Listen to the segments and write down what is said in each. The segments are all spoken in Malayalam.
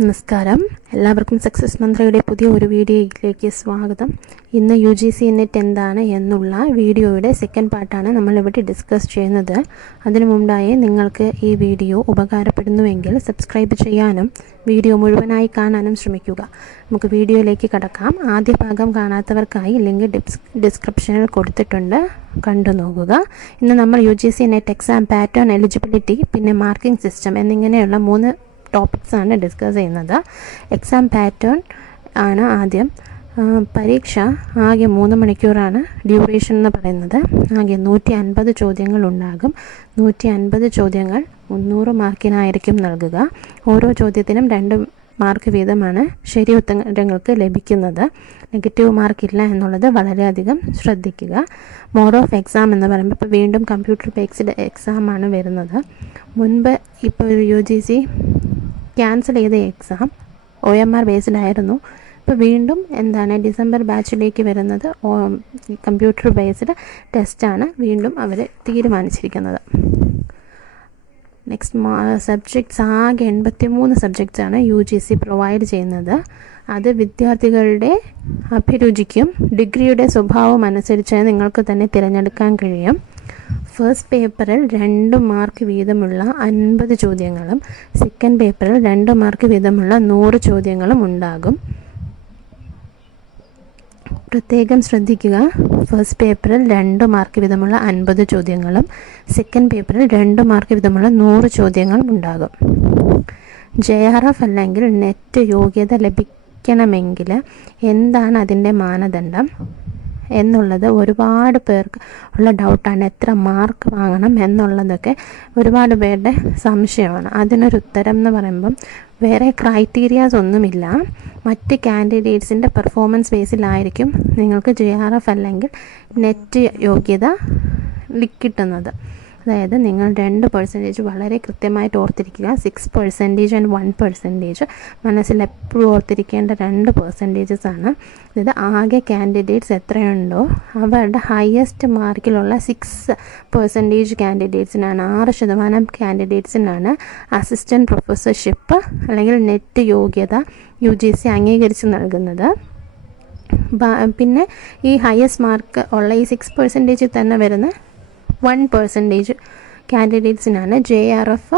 നമസ്കാരം, എല്ലാവർക്കും സക്സസ് മന്ത്രയുടെ പുതിയ ഒരു വീഡിയോയിലേക്ക് സ്വാഗതം. ഇന്ന് UGC നെറ്റ് എന്താണ് എന്നുള്ള വീഡിയോയുടെ സെക്കൻഡ് പാർട്ടാണ് നമ്മളിവിടെ ഡിസ്കസ് ചെയ്യുന്നത്. അതിനു മുമ്പായി നിങ്ങൾക്ക് ഈ വീഡിയോ ഉപകാരപ്പെടുന്നുവെങ്കിൽ സബ്സ്ക്രൈബ് ചെയ്യാനും വീഡിയോ മുഴുവനായി കാണാനും ശ്രമിക്കുക. നമുക്ക് വീഡിയോയിലേക്ക് കടക്കാം. ആദ്യ ഭാഗം കാണാത്തവർക്കായി ലിങ്ക് ഡിസ്ക്രിപ്ഷനിൽ കൊടുത്തിട്ടുണ്ട്, കണ്ടു നോക്കുക. ഇന്ന് നമ്മൾ UGC net exam pattern, eligibility, പിന്നെ മാർക്കിംഗ് സിസ്റ്റം എന്നിങ്ങനെയുള്ള 3 ടോപ്പിക്സാണ് ഡിസ്കസ് ചെയ്യുന്നത്. എക്സാം പാറ്റേൺ ആണ് ആദ്യം. പരീക്ഷ ആകെ 3 മണിക്കൂറാണ് ഡ്യൂറേഷൻ എന്ന് പറയുന്നത്. ആകെ 150 ചോദ്യങ്ങൾ ഉണ്ടാകും. 150 ചോദ്യങ്ങൾ 300 മാർക്കിനായിരിക്കും നൽകുക. ഓരോ ചോദ്യത്തിനും 2 മാർക്ക് വീതമാണ് ശരി ഉത്തരങ്ങൾക്ക് ലഭിക്കുന്നത്. നെഗറ്റീവ് മാർക്കില്ല എന്നുള്ളത് വളരെയധികം ശ്രദ്ധിക്കുക. മോഡ് ഓഫ് എക്സാം എന്ന് പറയുമ്പോൾ ഇപ്പോൾ വീണ്ടും കമ്പ്യൂട്ടർ ബേസ്ഡ് എക്സാമാണ് വരുന്നത്. മുൻപ് ഇപ്പോൾ UGC ക്യാൻസൽ ചെയ്ത എക്സാം OMR ബേസ്ഡ് ആയിരുന്നു. ഇപ്പോൾ വീണ്ടും ഡിസംബർ ബാച്ചിലേക്ക് വരുന്നത് കമ്പ്യൂട്ടർ ബേസ്ഡ് ടെസ്റ്റാണ് വീണ്ടും അവർ തീരുമാനിച്ചിരിക്കുന്നത്. നെക്സ്റ്റ് സബ്ജക്ട്സ് ആകെ 83 സബ്ജക്ട്സാണ് UGC പ്രൊവൈഡ് ചെയ്യുന്നത്. അത് വിദ്യാർത്ഥികളുടെ അഭിരുചിക്കും ഡിഗ്രിയുടെ സ്വഭാവം അനുസരിച്ച് നിങ്ങൾക്ക് തന്നെ തിരഞ്ഞെടുക്കാൻ കഴിയും. ഫസ്റ്റ് പേപ്പറിൽ 2 മാർക്ക് വീതമുള്ള 50 ചോദ്യങ്ങളും സെക്കൻഡ് പേപ്പറിൽ 2 മാർക്ക് വീതമുള്ള 100 ചോദ്യങ്ങളും ഉണ്ടാകും. പ്രത്യേകം ശ്രദ്ധിക്കുക, ഫസ്റ്റ് പേപ്പറിൽ 2 മാർക്ക് വീതമുള്ള 50 ചോദ്യങ്ങളും സെക്കൻഡ് പേപ്പറിൽ 2 മാർക്ക് വീതമുള്ള 100 ചോദ്യങ്ങളും ഉണ്ടാകും. JRF അല്ലെങ്കിൽ നെറ്റ് യോഗ്യത ലഭിക്കണമെങ്കിൽ എന്താണ് അതിൻ്റെ മാനദണ്ഡം എന്നുള്ളത് ഒരുപാട് പേർക്ക് ഉള്ള ഡൗട്ടാണ്. എത്ര മാർക്ക് വാങ്ങണം എന്നുള്ളതൊക്കെ ഒരുപാട് പേരുടെ സംശയമാണ്. അതിനൊരു ഉത്തരം എന്ന് പറയുമ്പം വേറെ ക്രൈറ്റീരിയാസ് ഒന്നുമില്ല. മറ്റ് കാൻഡിഡേറ്റ്സിൻ്റെ പെർഫോമൻസ് ബേസിലായിരിക്കും നിങ്ങൾക്ക് JRF അല്ലെങ്കിൽ നെറ്റ് യോഗ്യത കിട്ടുന്നത്. അതായത് നിങ്ങൾ 2% വളരെ കൃത്യമായിട്ട് ഓർത്തിരിക്കുക. 6% and 1% മനസ്സിൽ എപ്പോഴും ഓർത്തിരിക്കേണ്ട 2% ആണ്. അതായത് ആകെ കാൻഡിഡേറ്റ്സ് എത്രയുണ്ടോ അവരുടെ ഹയസ്റ്റ് മാർക്കിലുള്ള 6% കാൻഡിഡേറ്റ്സിനാണ്, 6% കാൻഡിഡേറ്റ്സിനാണ് അസിസ്റ്റൻറ്റ് പ്രൊഫസർഷിപ്പ് അല്ലെങ്കിൽ നെറ്റ് യോഗ്യത UGC അംഗീകരിച്ച് നൽകുന്നത്. പിന്നെ ഈ ഹയസ്റ്റ് മാർക്ക് ഉള്ള ഈ 6% തന്നെ വരുന്ന 1% കാൻഡിഡേറ്റ്സിനാണ് JRF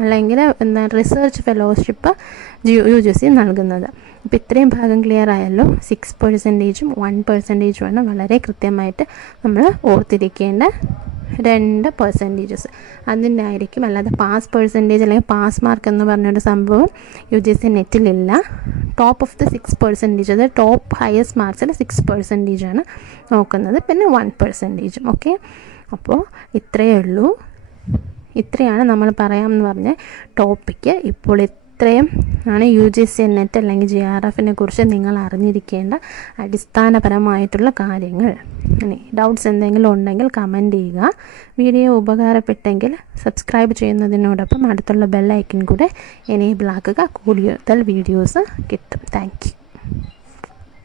അല്ലെങ്കിൽ റിസർച്ച് ഫെലോഷിപ്പ് UGC നൽകുന്നത്. അപ്പോൾ ഇത്രയും ഭാഗം ക്ലിയർ ആയല്ലോ. 6%ഉം 1%ഉമാണ് വളരെ കൃത്യമായിട്ട് നമ്മൾ ഓർത്തിരിക്കേണ്ട 2%. അതിൻ്റെ ആയിരിക്കും. അല്ലാതെ പാസ് പെർസെൻറ്റേജ് അല്ലെങ്കിൽ പാസ് മാർക്ക് എന്ന് പറഞ്ഞൊരു സംഭവം UGC നെറ്റിലില്ല. ടോപ്പ് ഓഫ് ദ 6%, അത് ടോപ്പ് ഹയസ്റ്റ് മാർക്സിൽ 6% ആണ് നോക്കുന്നത്. പിന്നെ 1%. ഓക്കെ, അപ്പോൾ ഇത്രയേ ഉള്ളൂ. ഇത്രയാണ് നമ്മൾ പറയാമെന്ന് പറഞ്ഞ ടോപ്പിക്ക്. ഇപ്പോൾ ഇത്രയും ആണ് UGC നെറ്റ് അല്ലെങ്കിൽ JRFനെ കുറിച്ച് നിങ്ങൾ അറിഞ്ഞിരിക്കേണ്ട അടിസ്ഥാനപരമായിട്ടുള്ള കാര്യങ്ങൾ. ഇനി ഡൗട്ട്സ് എന്തെങ്കിലും ഉണ്ടെങ്കിൽ കമൻറ്റ് ചെയ്യുക. വീഡിയോ ഉപകാരപ്പെട്ടെങ്കിൽ സബ്സ്ക്രൈബ് ചെയ്യുന്നതിനോടൊപ്പം അടുത്തുള്ള ബെൽ ഐക്കൺ കൂടെ എനേബിൾ ആക്കുക. കൂടുതൽ വീഡിയോസ് കിട്ടും. Thank you.